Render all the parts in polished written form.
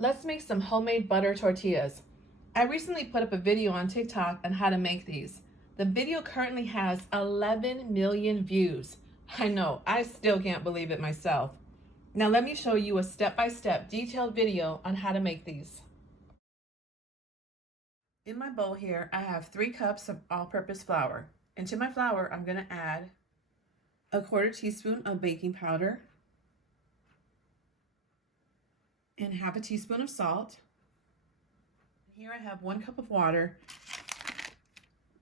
Let's make some homemade butter tortillas. I recently put up a video on TikTok on how to make these. The video currently has 11 million views. I know, I still can't believe it myself. Now let me show you a step-by-step detailed video on how to make these. In my bowl here, I have 3 cups of all-purpose flour. And to my flour, I'm gonna add a 1/4 teaspoon of baking powder, and 1/2 teaspoon of salt. Here I have 1 cup of water.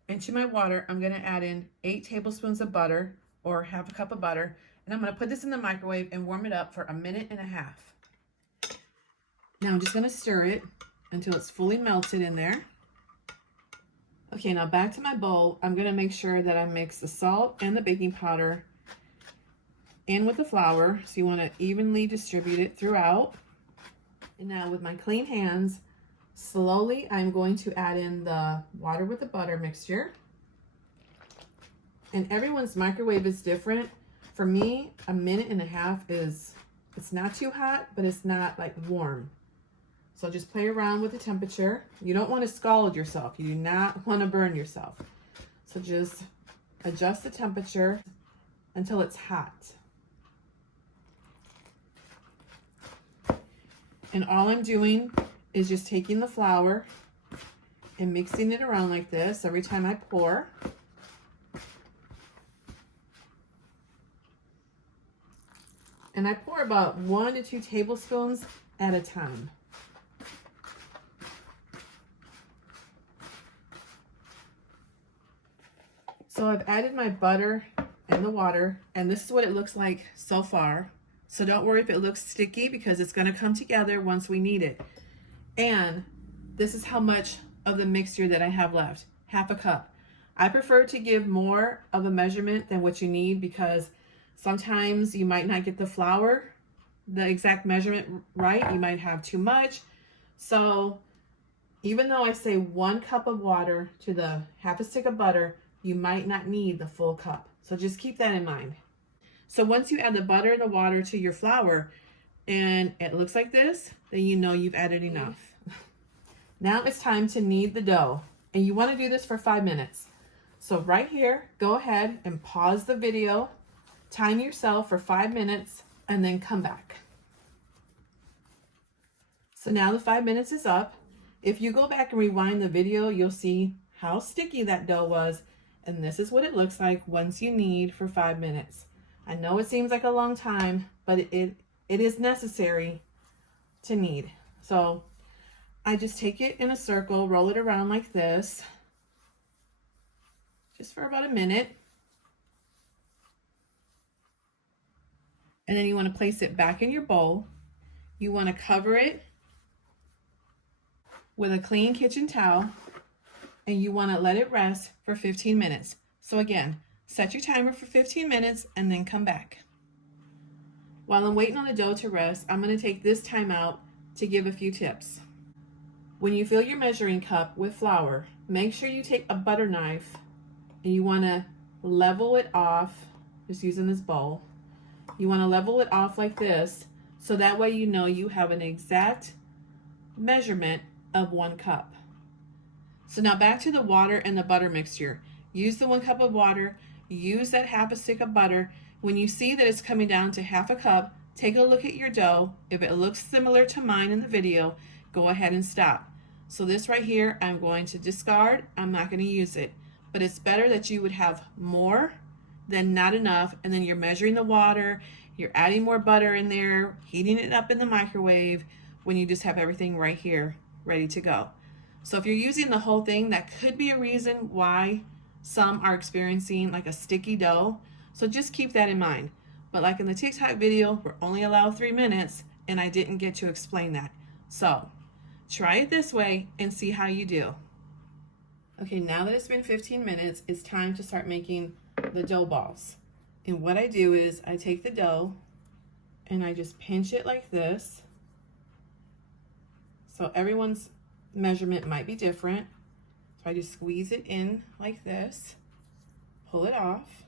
And to my water, I'm gonna add in 8 tablespoons of butter, or 1/2 cup of butter. And I'm gonna put this in the microwave and warm it up for 1.5 minutes. Now I'm just gonna stir it until it's fully melted in there. Okay, now back to my bowl. I'm gonna make sure that I mix the salt and the baking powder in with the flour. So you wanna evenly distribute it throughout. And now with my clean hands, slowly I'm going to add in the water with the butter mixture. And everyone's microwave is different. For me, 1.5 minutes is, it's not too hot, but it's not like warm. So just play around with the temperature. You don't want to scald yourself. You do not want to burn yourself. So just adjust the temperature until it's hot. And all I'm doing is just taking the flour and mixing it around like this every time I pour. And I pour about 1 to 2 tablespoons at a time. So I've added my butter and the water, and this is what it looks like so far. So don't worry if it looks sticky, because it's gonna come together once we need it. And this is how much of the mixture that I have left, 1/2 cup. I prefer to give more of a measurement than what you need, because sometimes you might not get the flour, the exact measurement right. You might have too much. So even though I say 1 cup of water to the 1/2 stick of butter, you might not need the full cup. So just keep that in mind. So once you add the butter and the water to your flour and it looks like this, then you know you've added enough. Now it's time to knead the dough. And you want to do this for 5 minutes. So right here, go ahead and pause the video, time yourself for 5 minutes, and then come back. So now the 5 minutes is up. If you go back and rewind the video, you'll see how sticky that dough was. And this is what it looks like once you knead for 5 minutes. I know it seems like a long time, but it is necessary to knead. So I just take it in a circle, roll it around like this, just for about 1 minute. And then you want to place it back in your bowl. You want to cover it with a clean kitchen towel, and you want to let it rest for 15 minutes. So again, set your timer for 15 minutes and then come back. While I'm waiting on the dough to rest, I'm going to take this time out to give a few tips. When you fill your measuring cup with flour, make sure you take a butter knife and you want to level it off, just using this bowl. You want to level it off like this, so that way you know you have an exact measurement of 1 cup. So now back to the water and the butter mixture. Use the 1 cup of water, use that 1/2 stick of butter. When you see that it's coming down to 1/2 cup, take a look at your dough. If it looks similar to mine in the video, go ahead and stop. So this right here, I'm going to discard. I'm not going to use it. But it's better that you would have more than not enough, and then you're measuring the water, you're adding more butter in there, heating it up in the microwave, when you just have everything right here ready to go. So if you're using the whole thing, that could be a reason why some are experiencing like a sticky dough. So just keep that in mind. But like in the TikTok video, we're only allowed 3 minutes, and I didn't get to explain that. So try it this way and see how you do. Okay, now that it's been 15 minutes, it's time to start making the dough balls. And what I do is I take the dough and I just pinch it like this. So everyone's measurement might be different. So I just squeeze it in like this, pull it off,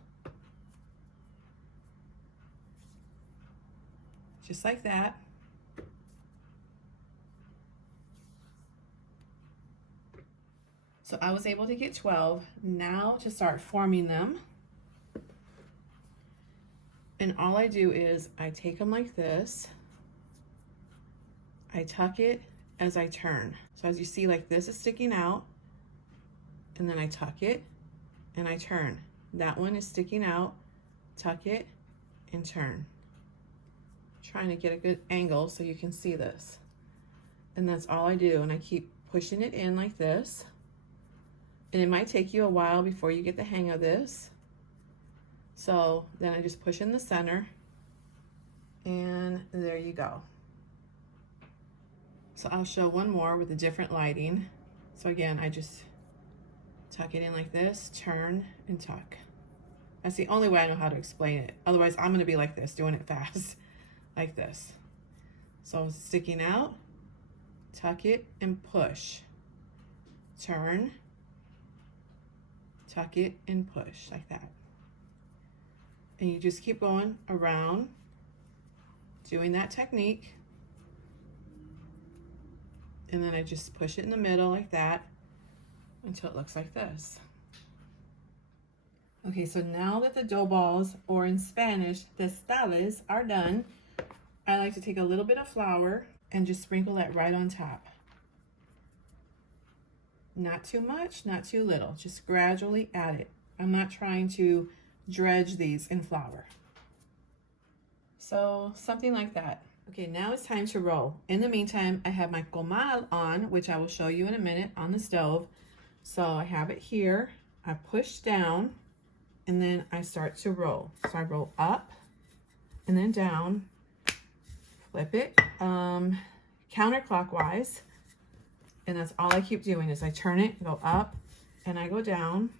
just like that. So I was able to get 12. Now to start forming them. And all I do is I take them like this. I tuck it as I turn. So as you see, like this is sticking out, and then I tuck it and I turn. That one is sticking out, tuck it and turn. Trying to get a good angle so you can see this. And that's all I do, and I keep pushing it in like this. And it might take you a while before you get the hang of this. So then I just push in the center, and there you go. So I'll show one more with a different lighting. So again, I just tuck it in like this, turn and tuck. That's the only way I know how to explain it. Otherwise, I'm gonna be like this, doing it fast, like this. So it's sticking out, tuck it and push. Turn, tuck it and push, like that. And you just keep going around, doing that technique. And then I just push it in the middle like that until it looks like this. Okay, so now that the dough balls, or in Spanish, tostales, are done, I like to take a little bit of flour and just sprinkle that right on top. Not too much, not too little, just gradually add it. I'm not trying to dredge these in flour. So something like that. Okay, now it's time to roll. In the meantime, I have my comal on, which I will show you in a minute, on the stove. So I have it here, I push down, and then I start to roll. So I roll up and then down, flip it counterclockwise, and that's all I keep doing is I turn it, go up, and I go down.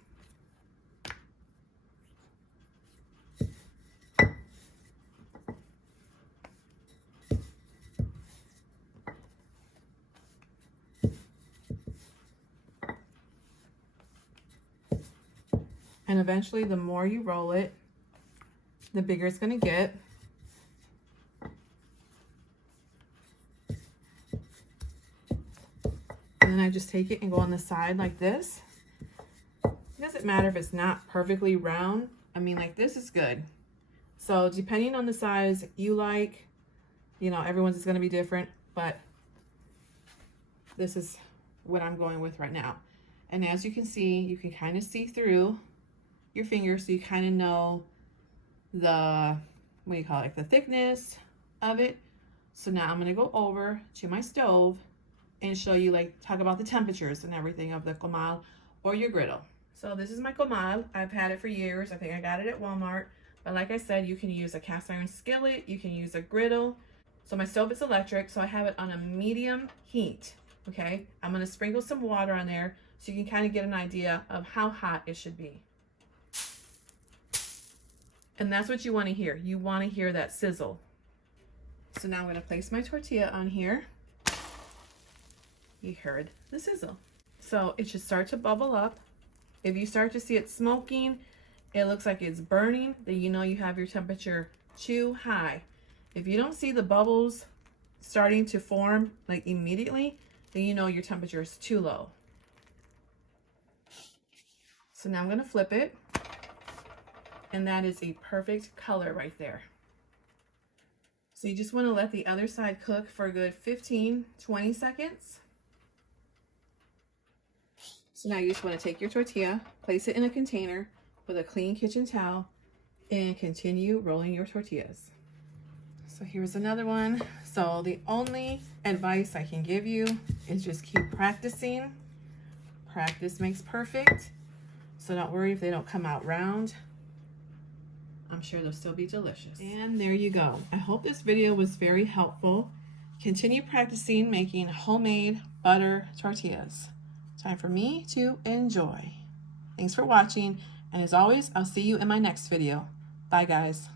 And eventually, the more you roll it, the bigger it's going to get. And then I just take it and go on the side like this. It doesn't matter if it's not perfectly round. I mean, like this is good. So depending on the size you like, you know, everyone's is going to be different, but this is what I'm going with right now. And as you can see, you can kind of see through your fingers, so you kind of know the, what do you call it, like the thickness of it. So now I'm going to go over to my stove and show you, like, talk about the temperatures and everything of the comal or your griddle. So this is my comal. I've had it for years. I think I got it at Walmart. But like I said, you can use a cast iron skillet, you can use a griddle. So my stove is electric, so I have it on a medium heat. Okay, I'm going to sprinkle some water on there so you can kind of get an idea of how hot it should be. And that's what you want to hear. You want to hear that sizzle. So now I'm going to place my tortilla on here. You heard the sizzle. So it should start to bubble up. If you start to see it smoking, it looks like it's burning, then you know you have your temperature too high. If you don't see the bubbles starting to form like immediately, then you know your temperature is too low. So now I'm going to flip it. And that is a perfect color right there. So you just want to let the other side cook for a good 15-20 seconds. So now you just want to take your tortilla, place it in a container with a clean kitchen towel, and continue rolling your tortillas. So here's another one. So the only advice I can give you is just keep practicing. Practice makes perfect. So don't worry if they don't come out round. I'm sure they'll still be delicious. And there you go. I hope this video was very helpful. Continue practicing making homemade butter tortillas. Time for me to enjoy. Thanks for watching, and as always, I'll see you in my next video. Bye, guys.